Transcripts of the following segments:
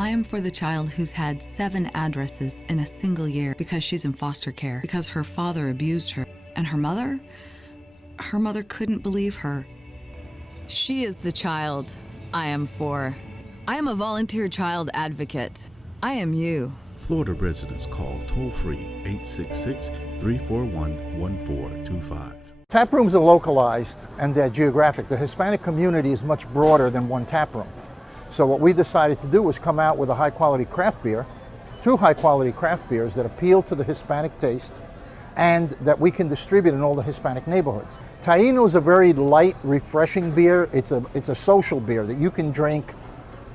I am for the child who's had 7 addresses in a single year because she's in foster care, because her father abused her. And her mother couldn't believe her. She is the child I am for. I am a volunteer child advocate. I am you. Florida residents call toll-free 866-341-1425. Tap rooms are localized and they're geographic. The Hispanic community is much broader than one tap room. So what we decided to do was come out with a high-quality craft beer, 2 high-quality craft beers that appeal to the Hispanic taste and that we can distribute in all the Hispanic neighborhoods. Taino is a very light, refreshing beer. It's a social beer that you can drink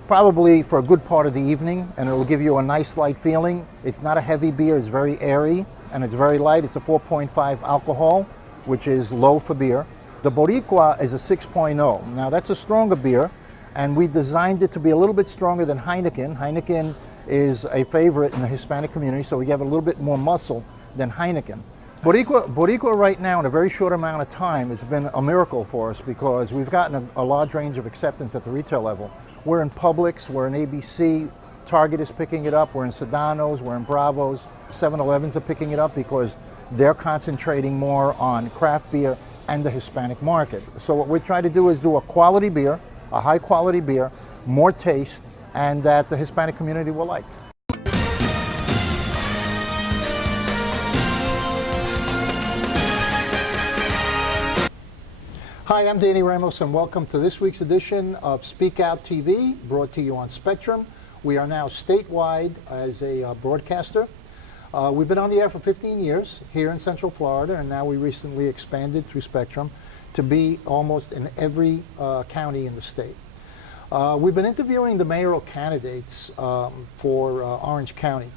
probably for a good part of the evening, and it'll give you a nice light feeling. It's not a heavy beer, it's very airy, and it's very light. It's a 4.5 alcohol, which is low for beer. The Boricua is a 6.0. Now that's a stronger beer, and we designed it to be a little bit stronger than Heineken. Heineken is a favorite in the Hispanic community, so we have a little bit more muscle than Heineken. Boricua right now, in a very short amount of time, it's been a miracle for us because we've gotten a large range of acceptance at the retail level. We're in Publix, we're in ABC, Target is picking it up, we're in Sedano's, we're in Bravo's, 7-Elevens are picking it up because they're concentrating more on craft beer and the Hispanic market. So what we're trying to do is do a quality beer, a high quality beer, more taste, and that the Hispanic community will like. Hi, I'm Danny Ramos and welcome to this week's edition of Speak Out TV, brought to you on Spectrum. We are now statewide as a broadcaster. We've been on the air for 15 years here in Central Florida, and now we recently expanded through Spectrum to be almost in every county in the state. We've been interviewing the mayoral candidates for Orange County,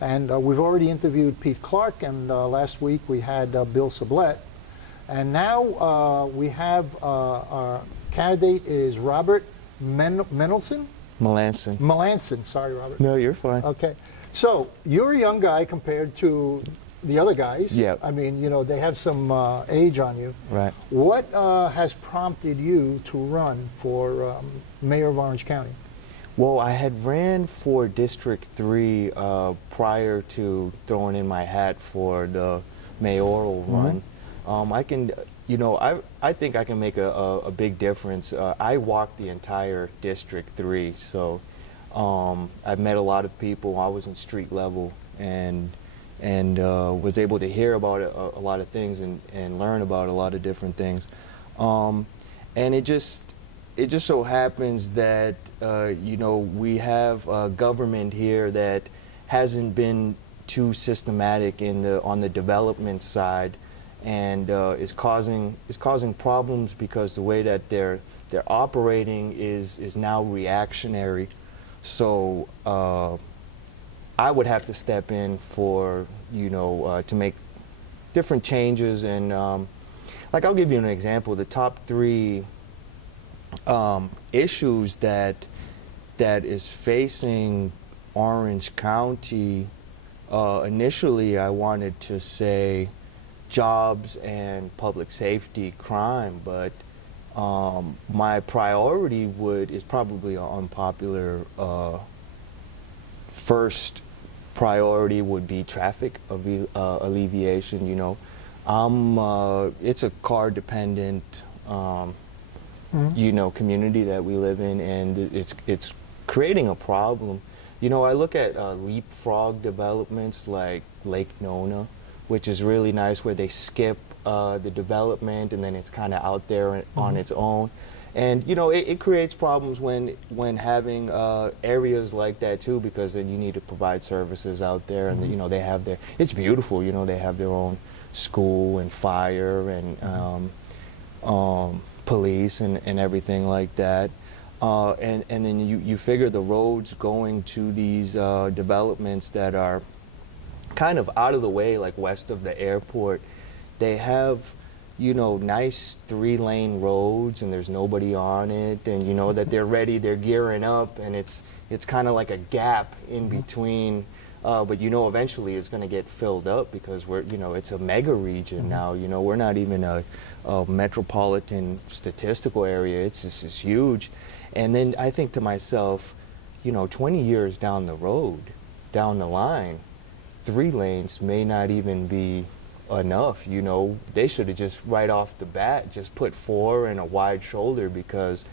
and we've already interviewed Pete Clark, and last week we had Bill Sublette, and now we have our candidate is Robert Melanson? Melanson. Sorry, Robert. No, you're fine. Okay. So you're a young guy compared to the other guys. Yeah. I mean, you know, they have some age on you. Right. What has prompted you to run for mayor of Orange County? Well, I had ran for District 3 prior to throwing in my hat for the mayoral run. I can, you know, I think I can make a big difference. I walked the entire District 3, so I've met a lot of people. I was in street level and was able to hear about a lot of things and learn about a lot of different things. And it just so happens that you know, we have a government here that hasn't been too systematic on the development side, and is causing problems because the way that they're operating is now reactionary. So I would have to step in for, you know, to make different changes. And like, I'll give you an example. The top 3 issues that is facing Orange County, initially I wanted to say jobs and public safety crime, but my priority is probably an unpopular. First priority would be traffic alleviation. You know, it's a car dependent you know, community that we live in, and it's creating a problem. You know, I look at leapfrog developments like Lake Nona, which is really nice, where they skip the development and then it's kind of out there on its own. And you know, it creates problems when having areas like that too, because then you need to provide services out there, and you know, they have it's beautiful. You know, they have their own school and fire and police and everything like that. And then you figure the roads going to these developments that are kind of out of the way, like west of the airport, they have, you know, nice 3-lane roads and there's nobody on it, and you know that they're ready, they're gearing up, and it's kind of like a gap in between, but you know, eventually it's going to get filled up because we're, you know, it's a mega region now. You know, we're not even a metropolitan statistical area. It's just huge. And then I think to myself, 20 years down the road, down the line, 3 lanes may not even be enough. They should have just right off the bat just put 4 and a wide shoulder, because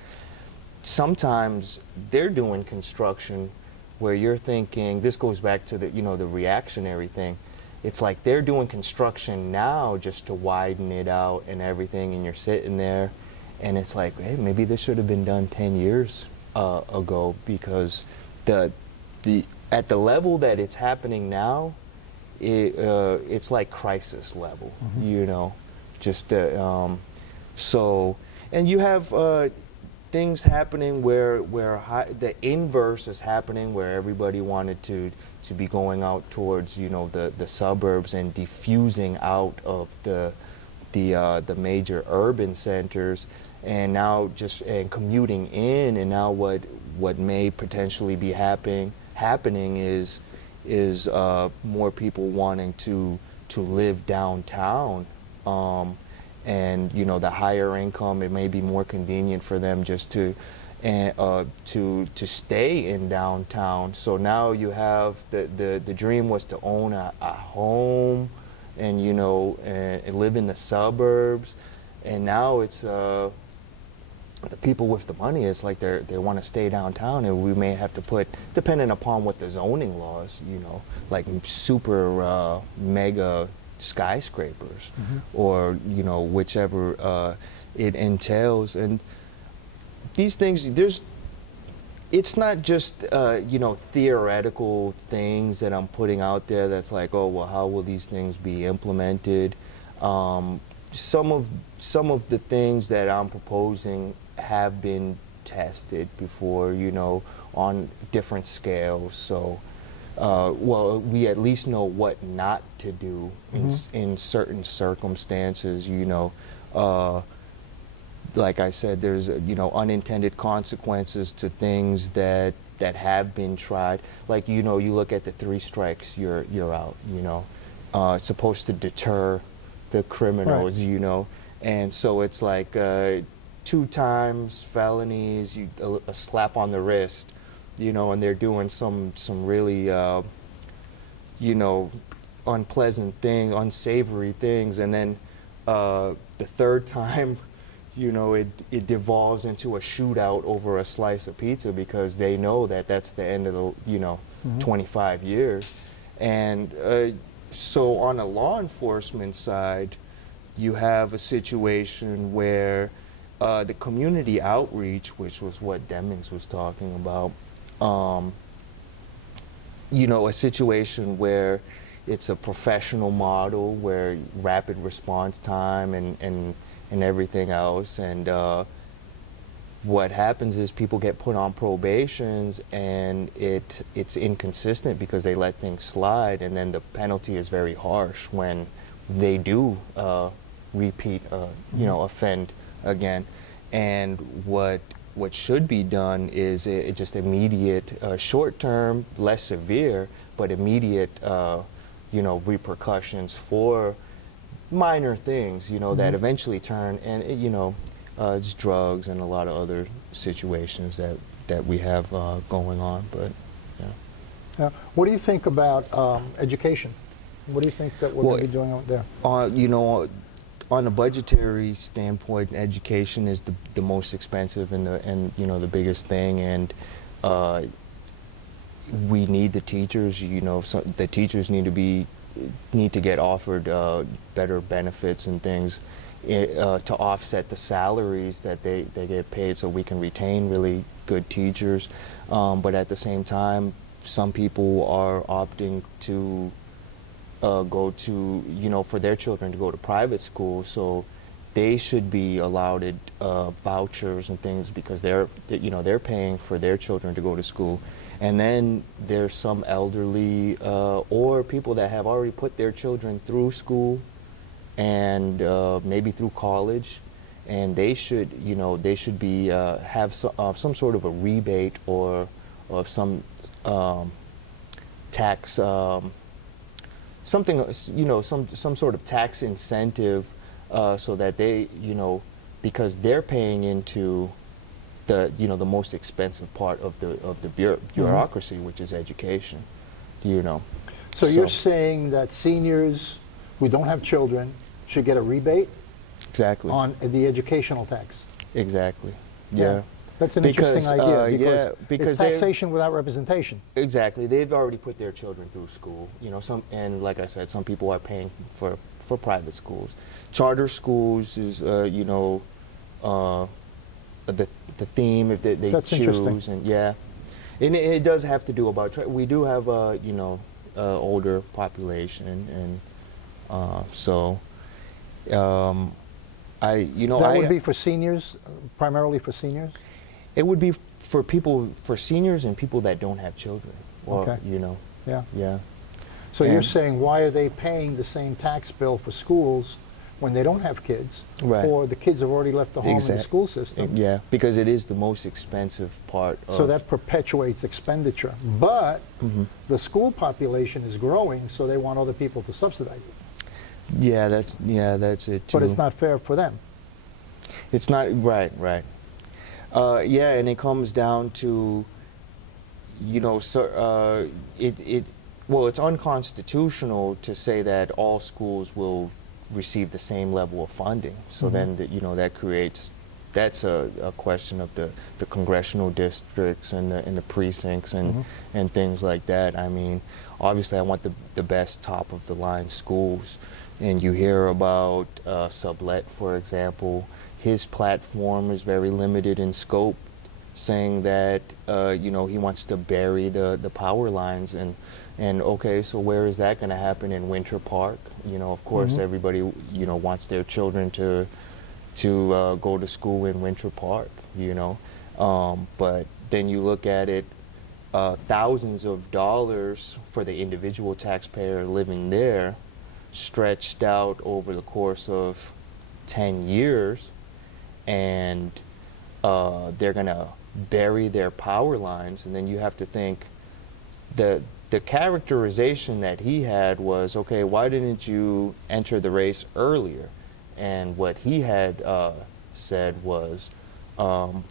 sometimes they're doing construction where you're thinking, this goes back to the reactionary thing. It's like they're doing construction now just to widen it out and everything, and you're sitting there and it's like, hey, maybe this should have been done 10 years ago, because at the level that it's happening now, it's like crisis level, so, and you have things happening where the inverse is happening, where everybody wanted to be going out towards the suburbs and diffusing out of the major urban centers, and now just commuting in, and now what may potentially be happening is more people wanting to live downtown, and the higher income, it may be more convenient for them just to stay in downtown. So now you have the dream was to own a home, and and live in the suburbs, and now it's the people with the money. It's like they want to stay downtown, and we may have to put, depending upon what the zoning laws, like super mega skyscrapers, or whichever it entails. And these things, it's not just theoretical things that I'm putting out there that's like, oh well, how will these things be implemented? Some of the things that I'm proposing have been tested before, on different scales. So well, we at least know what not to do in certain circumstances. Like I said, there's unintended consequences to things that have been tried. Like you look at the 3 strikes, you're out. It's supposed to deter the criminals. Right. And so it's like 2 times felonies, a slap on the wrist. And they're doing some really, unpleasant unsavory things, and then the 3rd time, it devolves into a shootout over a slice of pizza, because they know that that's the end of the, 25 years. And so on a law enforcement side, you have a situation where the community outreach, which was what Demings was talking about, a situation where it's a professional model, where rapid response time and everything else, and what happens is people get put on probations, and it's inconsistent because they let things slide, and then the penalty is very harsh when they do repeat, offend again. And what should be done is just immediate, short-term, less severe, but immediate, repercussions for minor things, that eventually turn, and it's drugs and a lot of other situations that we have going on. But yeah. What do you think about education? What do you think that we're going to be doing out there? On a budgetary standpoint, education is the most expensive and the biggest thing, and we need the teachers. So the teachers need to get offered better benefits and things to offset the salaries that they get paid, so we can retain really good teachers. But at the same time, some people are opting to go to, for their children to go to private school, so they should be allowed vouchers and things, because they're paying for their children to go to school. And then there's some elderly or people that have already put their children through school and maybe through college, and they should be have some sort of a rebate or of some tax. Something, some sort of tax incentive, so that they, because they're paying into the most expensive part of the bureaucracy, which is education. So you're saying that seniors who don't have children should get a rebate Exactly. on the educational tax? Exactly. Yeah. That's an interesting idea because because it's taxation without representation. Exactly. They've already put their children through school. And like I said, some people are paying for private schools. Charter schools is the theme if they That's choose, interesting. and and it does have to do about we do have older population, and so That would be for seniors, primarily for seniors? it would be for seniors and people that don't have children. Okay. Yeah. So you're And- saying, why are they paying the same tax bill for schools when they don't have kids? Right. Or the kids have already left the home in the school system? Yeah, because it is the most expensive part of. So that perpetuates expenditure. But the school population is growing, so they want other people to subsidize it. Yeah, that's it too. But it's not fair for them. It's not right. And it comes down to, it's unconstitutional to say that all schools will receive the same level of funding. So then, that's a question of the congressional districts and the precincts and things like that. I mean, obviously, I want the best top of the line schools, and you hear about Sublet, for example. His platform is very limited in scope, saying that he wants to bury the power lines, and okay, so where is that going to happen? In Winter Park? Of course, everybody wants their children to go to school in Winter Park. But then you look at it, thousands of dollars for the individual taxpayer living there, stretched out over the course of 10 years, and they're going to bury their power lines. And then you have to think that the characterization that he had was, okay, why didn't you enter the race earlier? And what he had said was, I'm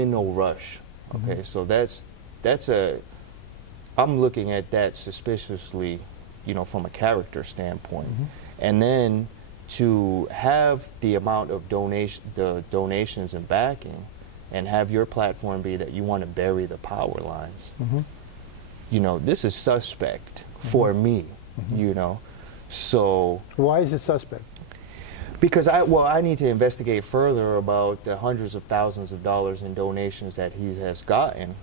in no rush. Okay, so I'm looking at that suspiciously, from a character standpoint. And then to have the amount of donations and backing, and have your platform be that you want to bury the power lines. This is suspect for me. So Why is it suspect? because I need to investigate further about the hundreds of thousands of dollars in donations that he has gotten,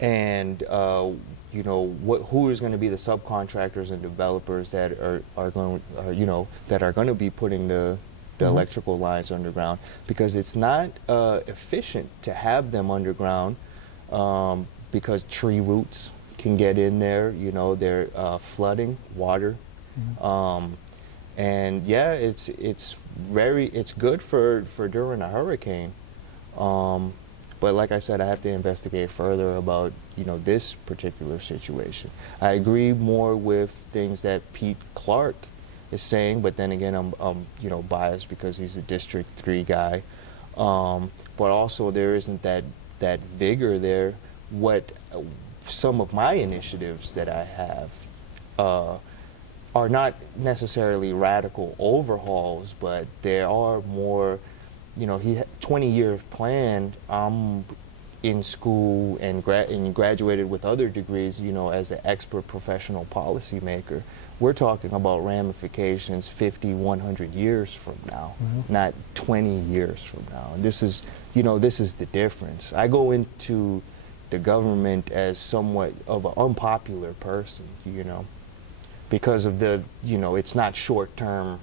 and who is going to be the subcontractors and developers that are going to be putting the electrical lines underground, because it's not efficient to have them underground, because tree roots can get in there. They're flooding water. And yeah, it's good for during a hurricane, but like I said, I have to investigate further about this particular situation. I agree more with things that Pete Clark is saying, but then again, I'm biased because he's a District 3 guy, but also there isn't that vigor there. What some of my initiatives that I have are not necessarily radical overhauls, but there are more, he 20-year plan. I'm in school and graduated with other degrees, as an expert professional policymaker. We're talking about ramifications 50, 100 years from now, not 20 years from now. And this is the difference. I go into the government as somewhat of an unpopular person, because of it's not short-term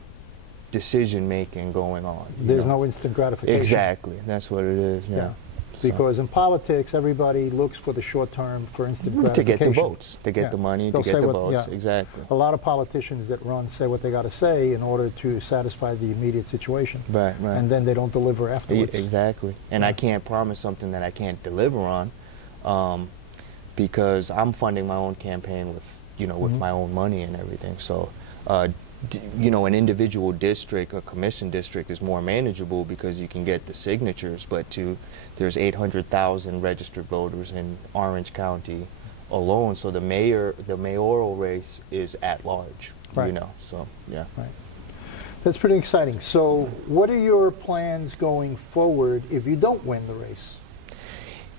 decision-making going on. There's no instant gratification. Exactly. That's what it is, yeah. Because in politics, everybody looks for the short term, for instant gratification. To get the votes, to get the money, They'll to get say the what- votes. yeah. Exactly. A lot of politicians that run say what they got to say in order to satisfy the immediate situation. Right. And then they don't deliver afterwards. Exactly. And I can't promise something that I can't deliver on, because I'm funding my own campaign with, with my own money and everything. So you know, an individual district, a commission district, is more manageable because you can get the signatures. But there's 800,000 registered voters in Orange County alone, so the mayoral race is at large. Right. You know, so yeah. Right. That's pretty exciting. So, what are your plans going forward if you don't win the race?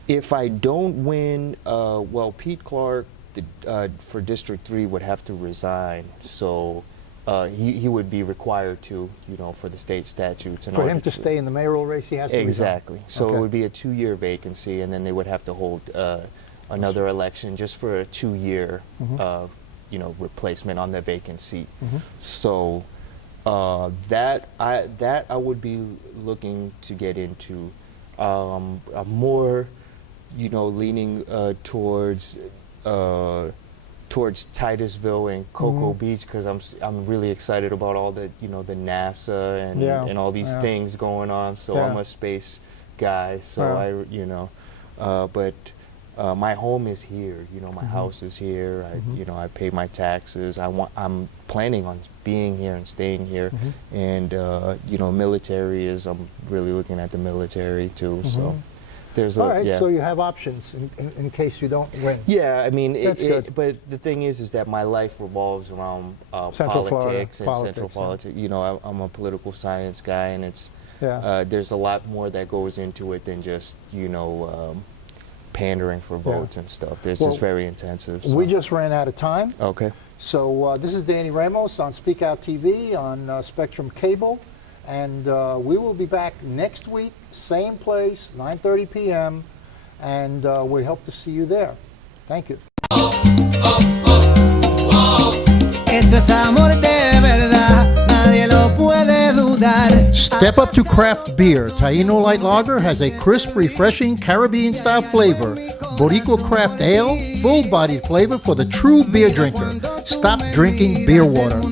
If I don't win, well, Pete Clark for District 3 would have to resign. So. He would be required to, you know, for the state statutes. For him to stay in the mayoral race, he has to exactly. resign. So Okay. it would be a 2-year vacancy, and then they would have to hold another election just for a 2-year, you know, replacement on the vacant seat. So that I would be looking to get into. I'm more, you know, leaning towards Titusville and Cocoa Beach, because I'm really excited about all the, you know, the NASA and all these things going on. So I'm a space guy. So you know, but my home is here. You know, my house is here. You know, I pay my taxes. I'm planning on being here and staying here. And you know, military is. I'm really looking at the military too. So. There's all right, so you have options in case you don't win. Yeah, I mean, good. but the thing is that my life revolves around politics and central politics. You know, I'm a political science guy, and it's there's a lot more that goes into it than just, you know, pandering for votes and stuff. This is very intensive. So. We just ran out of time. Okay. So this is Danny Ramos on SpeakoutTV on Spectrum Cable. And we will be back next week, same place, 9:30 p.m., and we hope to see you there. Thank you. Step up to craft beer. Taino Light Lager has a crisp, refreshing Caribbean-style flavor. Boricua Craft Ale, full-bodied flavor for the true beer drinker. Stop drinking beer water.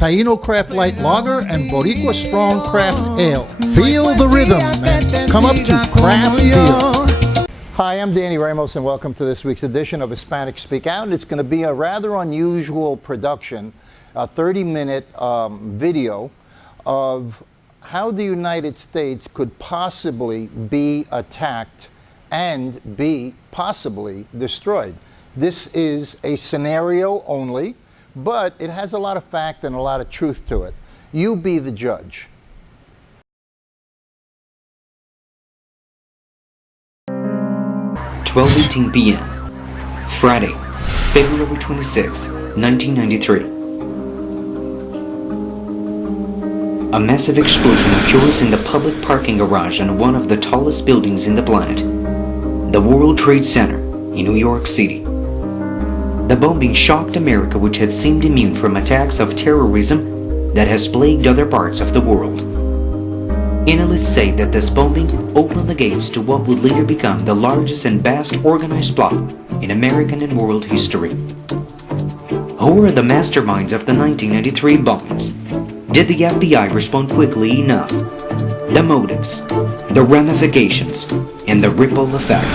Taino Craft Light Lager and Boricua Strong Craft Ale. Feel the rhythm and come up to craft beer. Hi, I'm Danny Ramos and welcome to this week's edition of Hispanic Speak Out. It's going to be a rather unusual production, a 30-minute video of how the United States could possibly be attacked and be possibly destroyed. This is a scenario only, but it has a lot of fact and a lot of truth to it. You be the judge. (12:18 p.m. Friday, February 26, 1993. A massive explosion occurs in the public parking garage in one of the tallest buildings in the planet, the World Trade Center in New York City. The bombing shocked America, which had seemed immune from attacks of terrorism that has plagued other parts of the world. Analysts say that this bombing opened the gates to what would later become the largest and best organized plot in American and world history. Who were the masterminds of the 1993 bombings? Did the FBI respond quickly enough? The motives, the ramifications, and the ripple effect.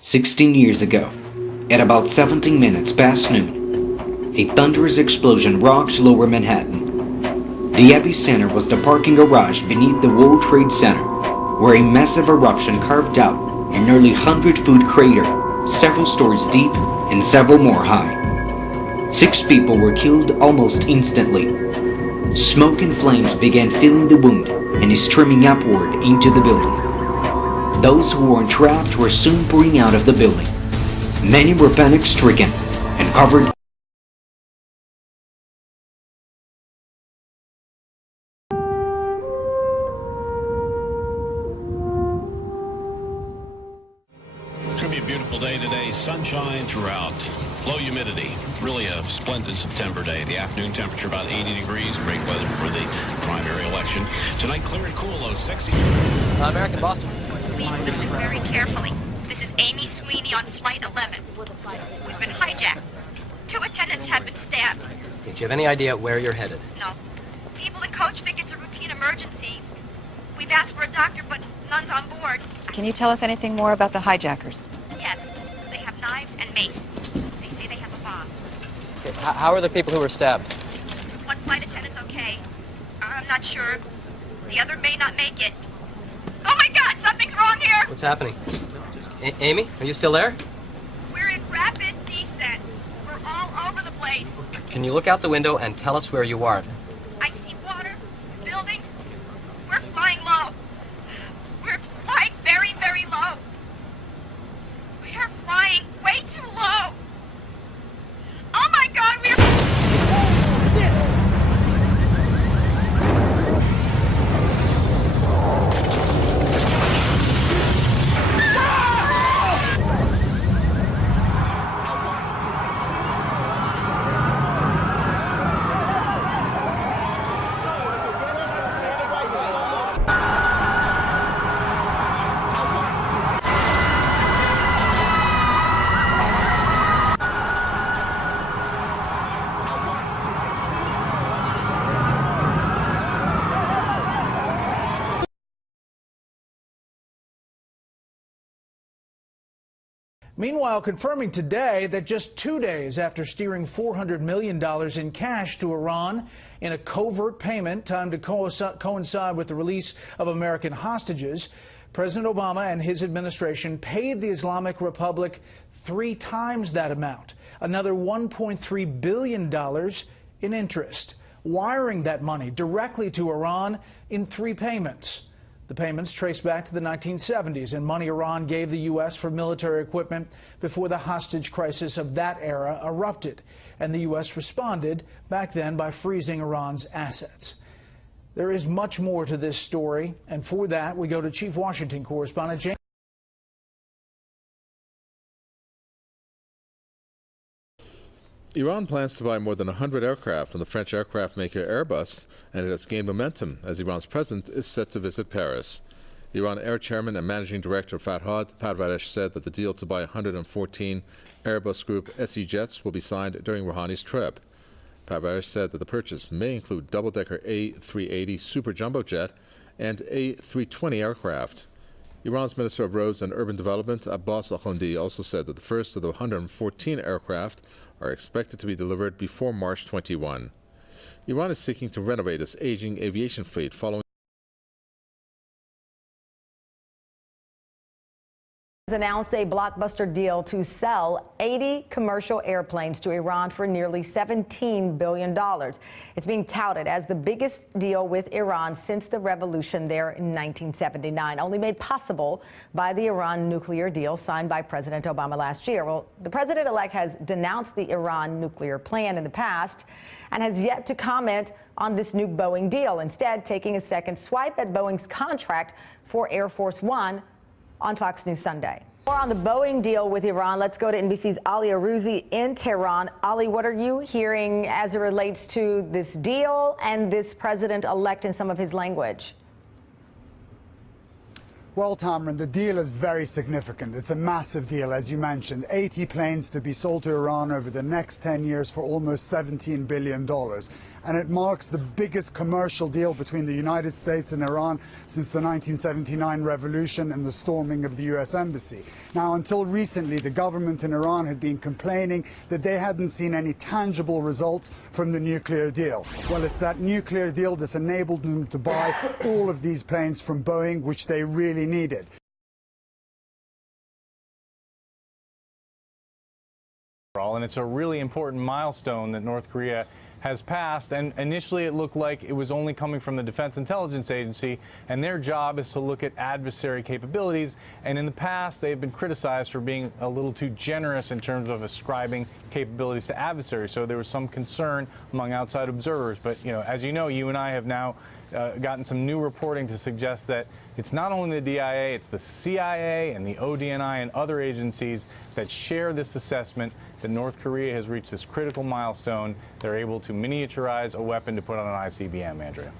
16 years ago, at about 17 minutes past noon, a thunderous explosion rocked lower Manhattan. The epicenter was the parking garage beneath the World Trade Center, where a massive eruption carved out a nearly 100-foot crater, several stories deep and several more high. 6 people were killed almost instantly. Smoke and flames began filling the wound and streaming upward into the building. Those who were entrapped were soon pouring out of the building. Many were panic-stricken and covered. It's going to be a beautiful day today. Sunshine throughout. Low humidity. Really a splendid September day. The afternoon temperature about 80 degrees. Great weather for the primary election. Tonight, clear and cool, low 60. American Boston. Please listen very carefully. This is Amy Sweeney on Flight 11, who's been hijacked. 2 attendants have been stabbed. Do you have any idea where you're headed? No. People, the coach think it's a routine emergency. We've asked for a doctor, but none's on board. Can you tell us anything more about the hijackers? Yes, they have knives and mace. They say they have a bomb. Okay, how are the people who were stabbed? One flight attendant's okay. I'm not sure. The other may not make it. Oh my God, something's wrong here! What's happening? Amy, are you still there? We're in rapid descent. We're all over the place. Can you look out the window and tell us where you are? I see water, buildings. We're flying low. We're flying very, very low. We are flying way too low. Oh my God, we're... Meanwhile, confirming today that just 2 days after steering $400 million in cash to Iran in a covert payment timed to coincide with the release of American hostages, President Obama and his administration paid the Islamic Republic 3 times that amount, another $1.3 billion in interest, wiring that money directly to Iran in 3 payments. The payments trace back to the 1970s and money Iran gave the U.S. for military equipment before the hostage crisis of that era erupted. And the U.S. responded back then by freezing Iran's assets. There is much more to this story, and for that we go to Chief Washington Correspondent James. Iran plans to buy more than 100 aircraft from the French aircraft maker Airbus, and it has gained momentum as Iran's president is set to visit Paris. Iran Air Chairman and Managing Director Farhad Parvaresh said that the deal to buy 114 Airbus Group SE jets will be signed during Rouhani's trip. Parvaresh said that the purchase may include double-decker A380 Super Jumbo jet and A320 aircraft. Iran's Minister of Roads and Urban Development, Abbas Akhondi, also said that the first of the 114 aircraft are expected to be delivered before March 21. Iran is seeking to renovate its aging aviation fleet following announced a blockbuster deal to sell 80 commercial airplanes to Iran for nearly $17 billion. It's being touted as the biggest deal with Iran since the revolution there in 1979, only made possible by the Iran nuclear deal signed by President Obama last year. Well, the president-elect has denounced the Iran nuclear plan in the past and has yet to comment on this new Boeing deal, instead taking a second swipe at Boeing's contract for Air Force One on Fox News Sunday. More on the Boeing deal with Iran. Let's go to NBC's Ali Arouzi in Tehran. Ali, what are you hearing as it relates to this deal and this president-elect in some of his language? Well, Tamron, the deal is very significant. It's a massive deal, as you mentioned. 80 planes to be sold to Iran over the next 10 years for almost $17 billion. And it marks the biggest commercial deal between the United States and Iran since the 1979 revolution and the storming of the U.S. Embassy. Now, until recently, the government in Iran had been complaining that they hadn't seen any tangible results from the nuclear deal. Well, it's that nuclear deal that's enabled them to buy all of these planes from Boeing, which they really needed. And it's a really important milestone that North Korea has passed, and initially it looked like it was only coming from the Defense Intelligence Agency, and their job is to look at adversary capabilities, and in the past they've been criticized for being a little too generous in terms of ascribing capabilities to adversaries, so there was some concern among outside observers. But as you know, you and I have now gotten some new reporting to suggest that it's not only the DIA, it's the CIA and the ODNI and other agencies that share this assessment that North Korea has reached this critical milestone. They're able to miniaturize a weapon to put on an ICBM, Andrea.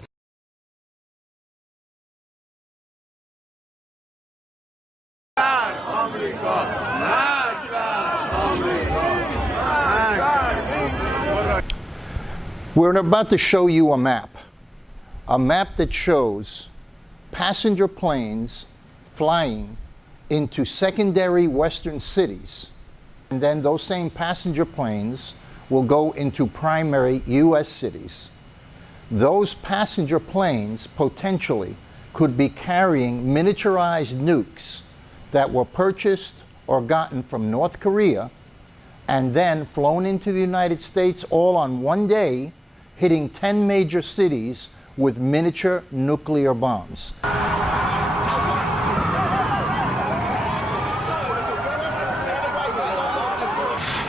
We're about to show you a map a map that shows passenger planes flying into secondary western cities. And then those same passenger planes will go into primary U.S. cities. Those passenger planes potentially could be carrying miniaturized nukes that were purchased or gotten from North Korea and then flown into the United States all on one day, hitting 10 major cities with miniature nuclear bombs.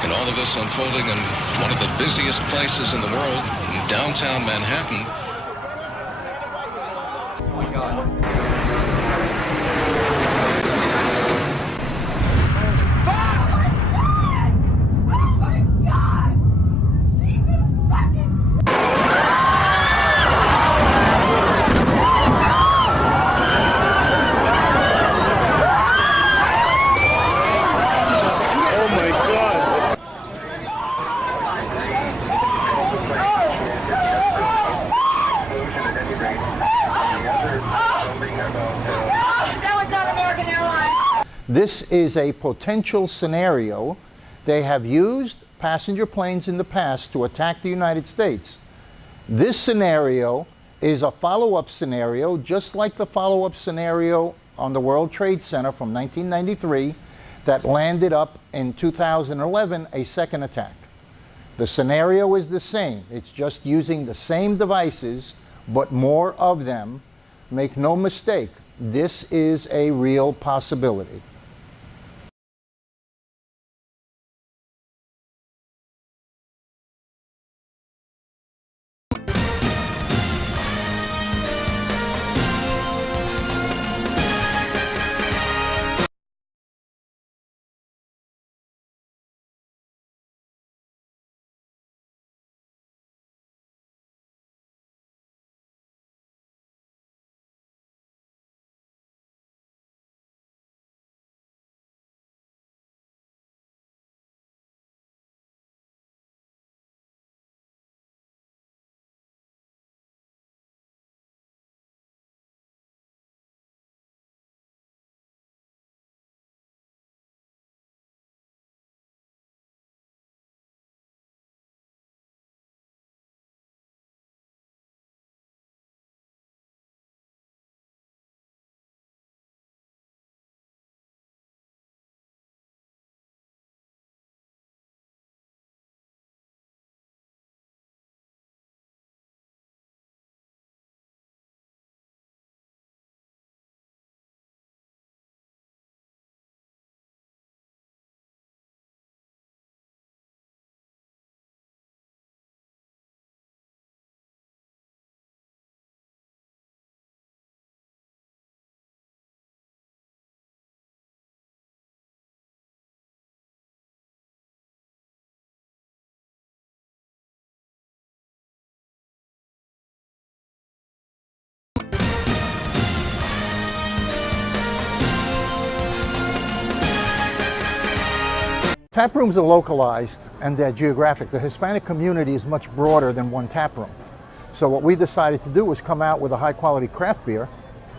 And all of this unfolding in one of the busiest places in the world, in downtown Manhattan. Oh my God. This is a potential scenario. They have used passenger planes in the past to attack the United States. This scenario is a follow-up scenario, just like the follow-up scenario on the World Trade Center from 1993 that landed up in 2011, a second attack. The scenario is the same. It's just using the same devices, but more of them. Make no mistake, this is a real possibility. Tap rooms are localized and they're geographic. The Hispanic community is much broader than one tap room. So what we decided to do was come out with a high-quality craft beer,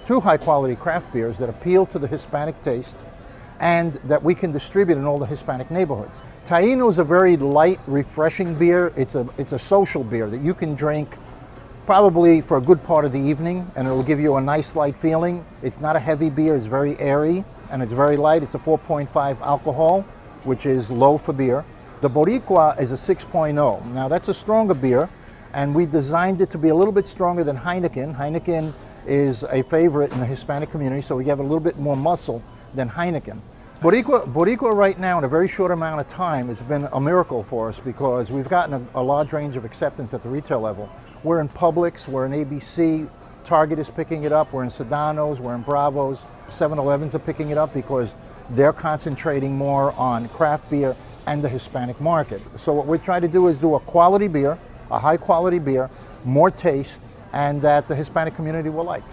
two high-quality craft beers that appeal to the Hispanic taste and that we can distribute in all the Hispanic neighborhoods. Taíno is a very light, refreshing beer. It's a social beer that you can drink probably for a good part of the evening, and it'll give you a nice light feeling. It's not a heavy beer, it's very airy, and it's very light. It's a 4.5 alcohol, which is low for beer. The Boricua is a 6.0. Now that's a stronger beer, and we designed it to be a little bit stronger than Heineken. Heineken is a favorite in the Hispanic community, so we have a little bit more muscle than Heineken. Boricua right now, in a very short amount of time, it's been a miracle for us because we've gotten a large range of acceptance at the retail level. We're in Publix, we're in ABC, Target is picking it up, we're in Sedano's, we're in Bravo's, 7-Elevens are picking it up because they're concentrating more on craft beer and the Hispanic market. So what we're trying to do is do a quality beer, a high quality beer, more taste, and that the Hispanic community will like.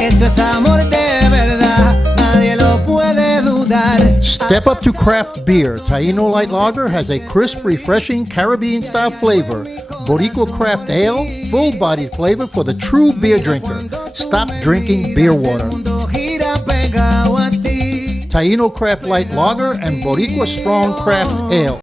Esto es amor de verdad, nadie lo puede dudar. Step up to craft beer. Taino Light Lager has a crisp, refreshing Caribbean-style flavor. Boricua Craft Ale, full-bodied flavor for the true beer drinker. Stop drinking beer water. Taino Craft Light Lager and Boricua Strong Craft Ale.